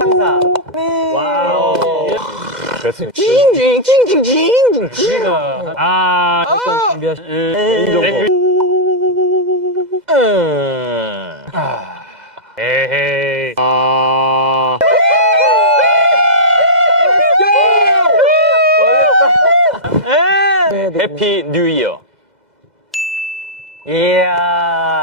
항상. 와우. 그렇습니다. 우리가 어떤 준비하신 에헤이. 해피 뉴 이어. 이야.